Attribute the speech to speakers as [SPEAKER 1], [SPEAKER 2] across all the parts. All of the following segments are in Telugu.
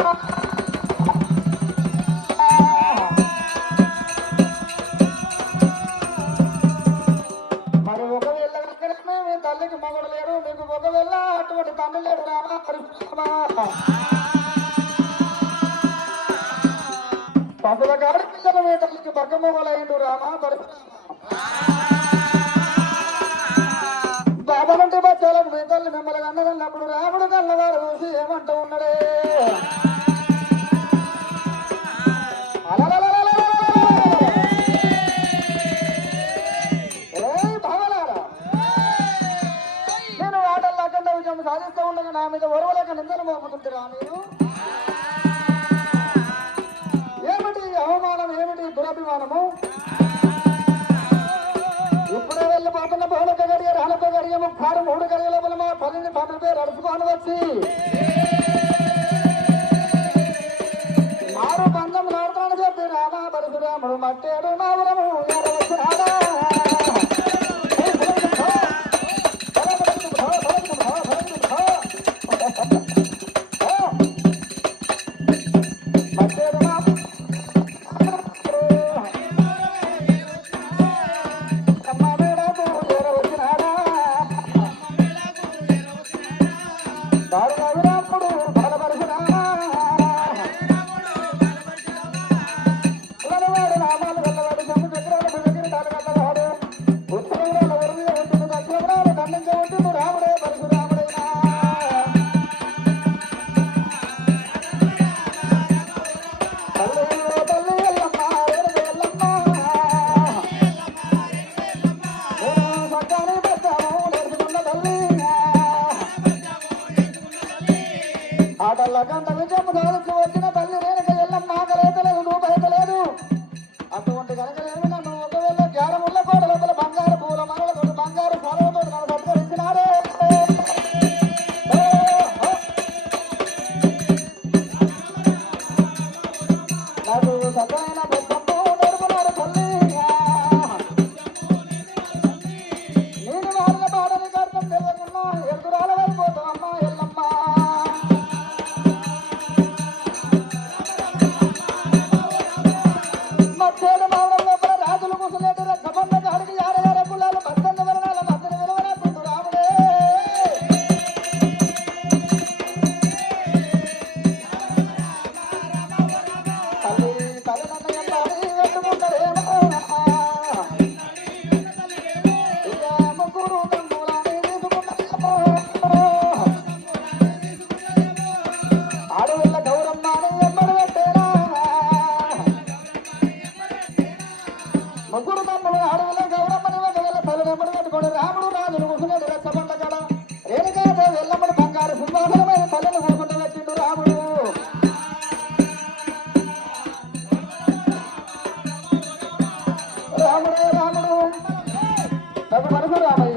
[SPEAKER 1] Oh, విజయం సాధిస్తూ ఉండగా నా మీద ఓర్వలేక నిందలు మోపుతుంటారా మీరు ఏమిటి అవమానం? ఏమిటి దురభిమానము? ఇప్పుడే వెళ్ళి పాపన్న బహుళక గడియ రహనక గడియము భారం మూడు గడియ లోపల మా పనిని పేరు అడుపుకొని వచ్చి మారు బంధం నాడుతాను చెప్పి రామా పరశురాముడు మట్టేడు మావురము ¡Vamos, vamos!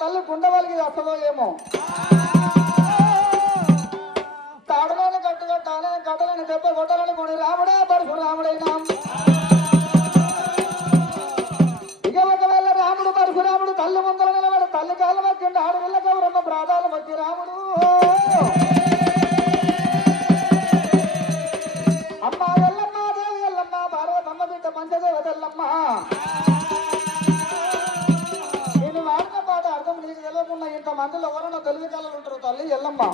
[SPEAKER 1] తల్లి గుండె వాళ్ళకి ఏమో. ఏమో తాడలను కట్టుకట్టాలని కట్టలను దెబ్బ కొట్టాలని కొని రాముడే పరశురాముడైనా. ఇక వల్ల రాముడు పరశురాముడు తల్లి ముందర నిలబడి తల్లి కాలు మధ్య ఆడపిల్ల కౌరమ్మ ప్రాధాలు మధ్య రాముడు అమ్మా.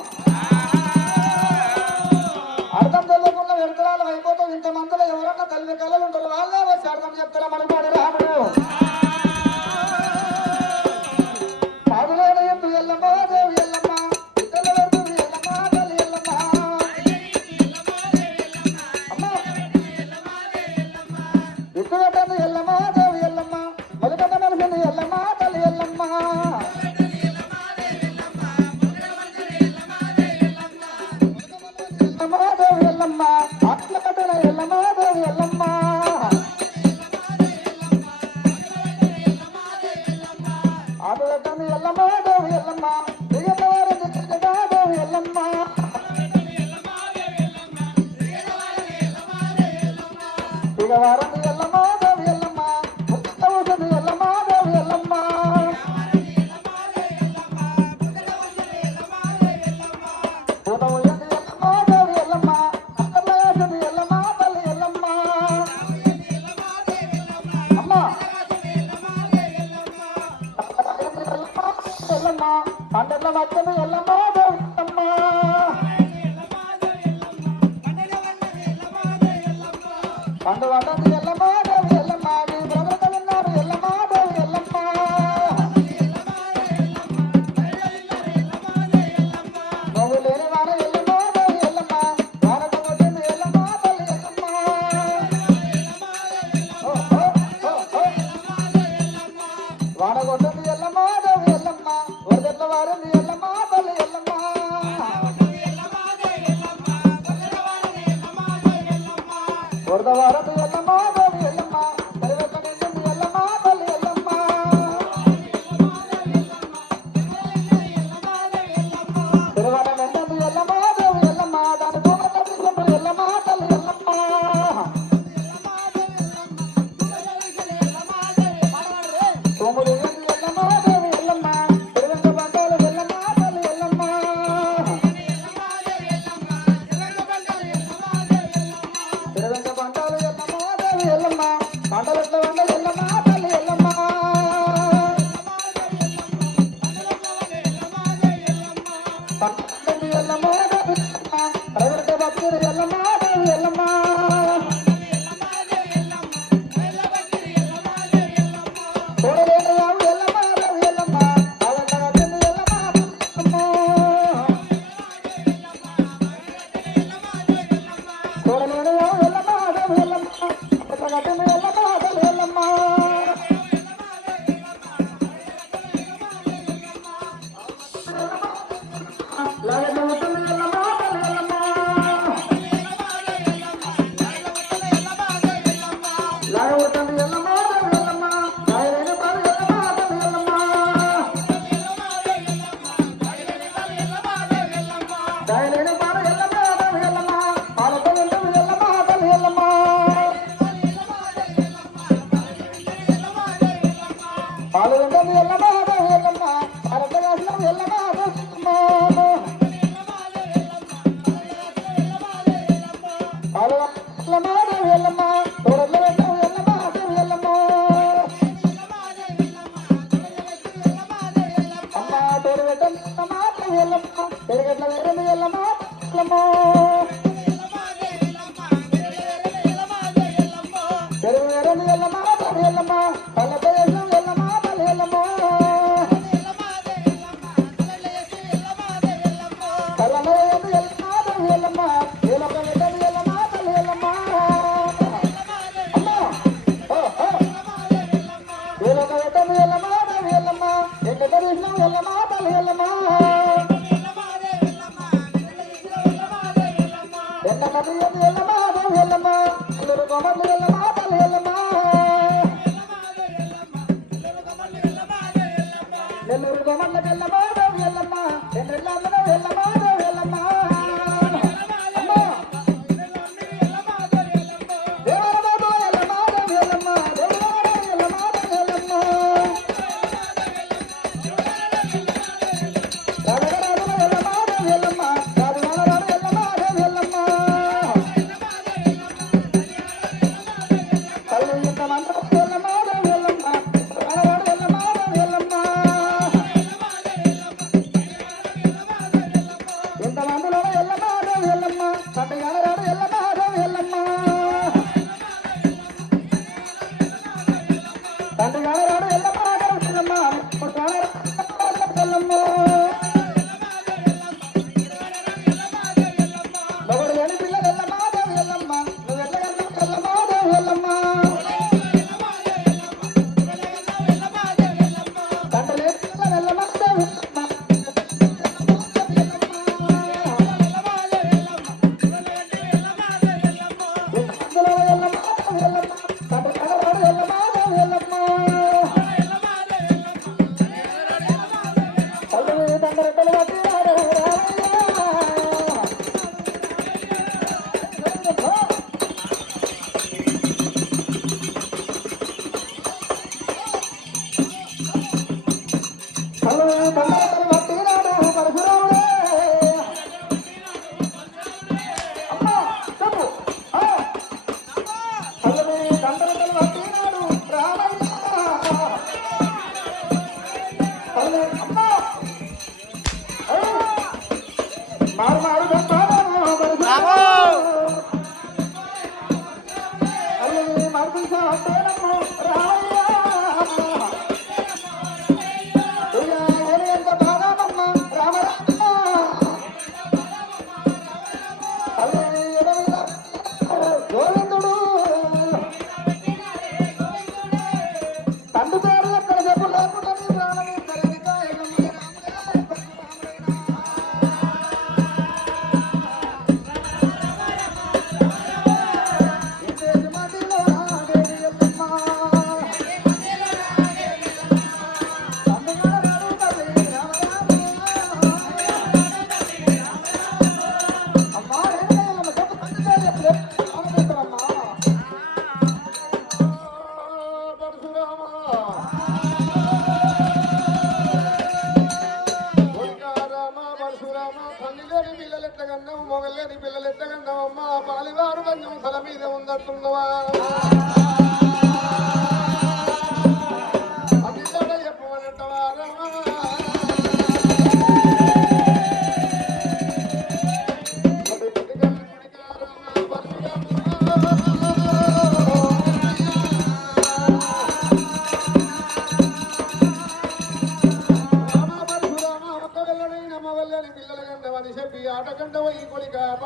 [SPEAKER 1] అర్థం తెలియకుండా వ్యర్థరాలు అయిపోతాం ఇంతమందిలో ఎవరన్నా తల్లి కళలు ఉంటారు వాళ్ళే వచ్చి అర్థం చెప్తారా? మనం దిగవారని ఎల్లమ్మ నెల్లూరు కొమర్ల ఎల్లమ్మ దేవి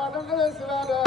[SPEAKER 2] కొలిక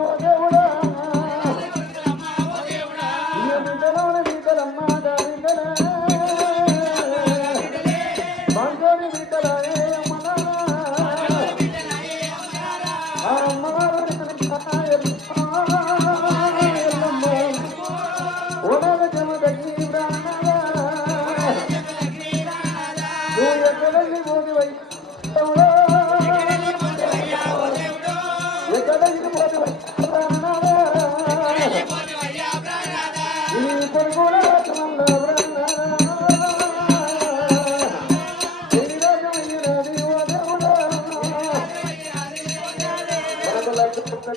[SPEAKER 2] 어,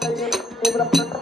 [SPEAKER 2] Gracias.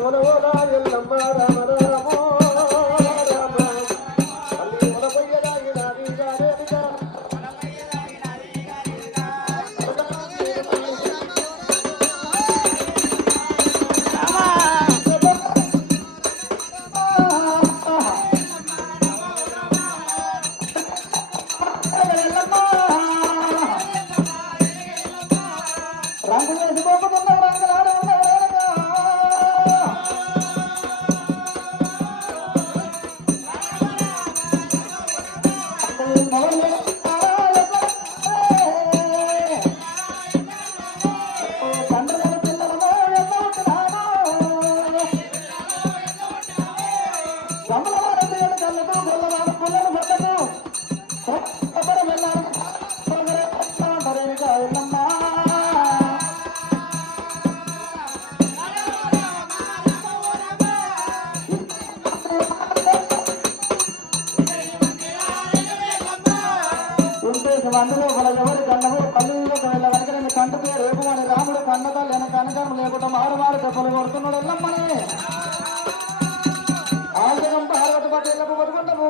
[SPEAKER 2] ఇక ఉలవల ఎల్లమ్మ రామ